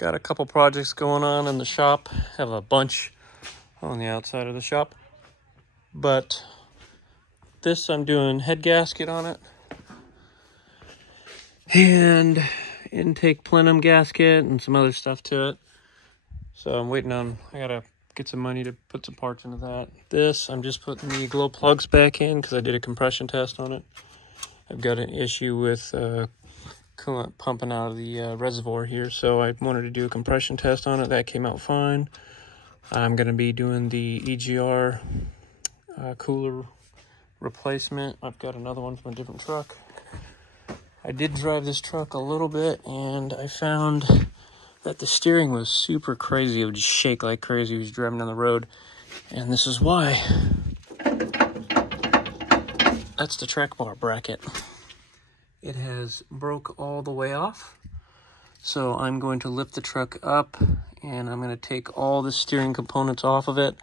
Got a couple projects going on in the shop. Have a bunch on the outside of the shop. But this, I'm doing head gasket on it. And intake plenum gasket and some other stuff to it. So I'm waiting on, I gotta get some money to put some parts into that. This, I'm just putting the glow plugs back in because I did a compression test on it. I've got an issue with coolant pumping out of the reservoir here, so I wanted to do a compression test on it. That came out fine. I'm going to be doing the EGR cooler replacement. I've got another one from a different truck. I did drive this truck a little bit, and I found that the steering was super crazy. It would just shake like crazy. It was driving down the road, and this is why. That's the track bar bracket. It has broke all the way off. So I'm going to lift the truck up and I'm going to take all the steering components off of it,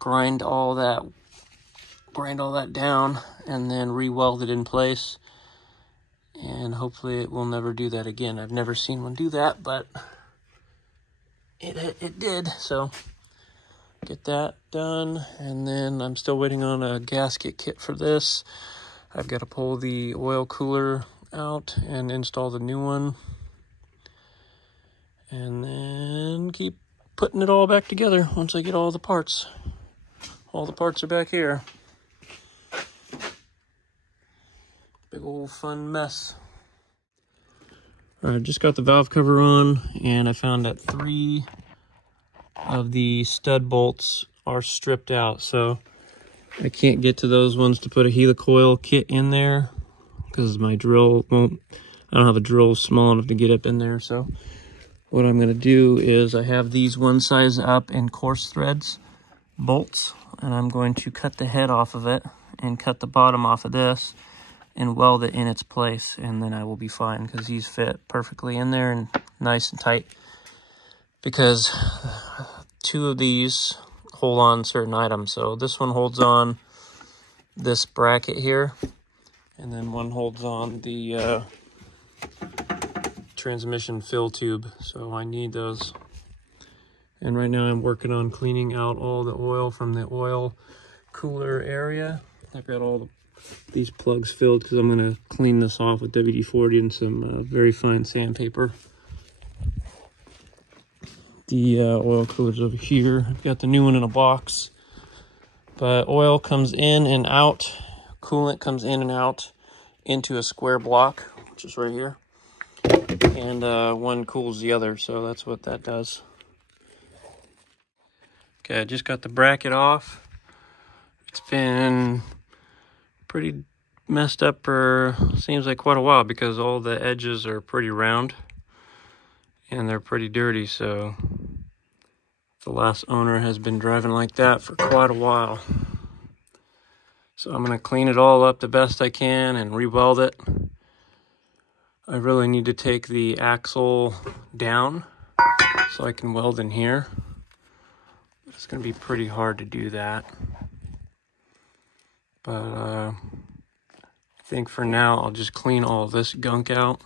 grind all that down, and then re-weld it in place. And hopefully it will never do that again. I've never seen one do that, but it did. So get that done, and then I'm still waiting on a gasket kit for this. I've got to pull the oil cooler out and install the new one, and then keep putting it all back together once I get all the parts. All the parts are back here. Big old fun mess. All right, just got the valve cover on, and I found that 3 of the stud bolts are stripped out, so I can't get to those ones to put a helicoil kit in there because my drill won't, I don't have a drill small enough to get up in there. So what I'm going to do is I have these one size up in coarse threads bolts, and I'm going to cut the head off of it and cut the bottom off of this and weld it in its place, and then I will be fine because these fit perfectly in there and nice and tight, because 2 of these hold on certain items. So this one holds on this bracket here, and then one holds on the transmission fill tube. So I need those. And right now I'm working on cleaning out all the oil from the oil cooler area. I've got all these plugs filled because I'm going to clean this off with WD-40 and some very fine sandpaper. The oil cooler's over here. I've got the new one in a box, but oil comes in and out, coolant comes in and out into a square block, which is right here, and one cools the other, so that's what that does. Okay, I just got the bracket off. It's been pretty messed up for, seems like quite a while, because all the edges are pretty round and they're pretty dirty, so the last owner has been driving like that for quite a while. So I'm going to clean it all up the best I can and re-weld it. I really need to take the axle down so I can weld in here. It's going to be pretty hard to do that. But I think for now I'll just clean all this gunk out.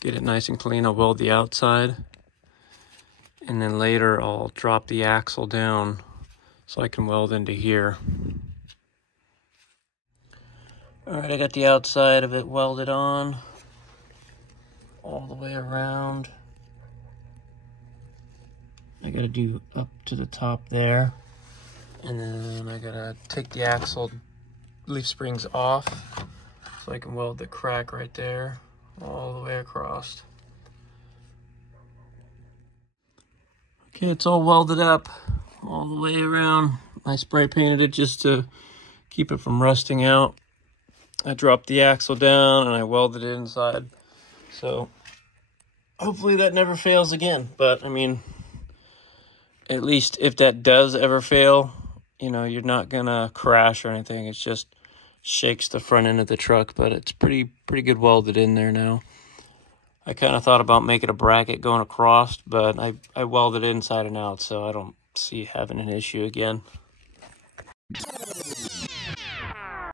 Get it nice and clean. I'll weld the outside, and then later I'll drop the axle down so I can weld into here. Alright, I got the outside of it welded on all the way around. I gotta do up to the top there, and then I gotta take the axle leaf springs off so I can weld the crack right there all the way across. Okay, it's all welded up all the way around. I spray painted it just to keep it from rusting out. I dropped the axle down and I welded it inside. So hopefully that never fails again. But I mean, at least if that does ever fail, you know, you're not gonna crash or anything. It's just shakes the front end of the truck, but it's pretty good welded in there now. I kind of thought about making a bracket going across, but I welded it inside and out, so I don't see having an issue again.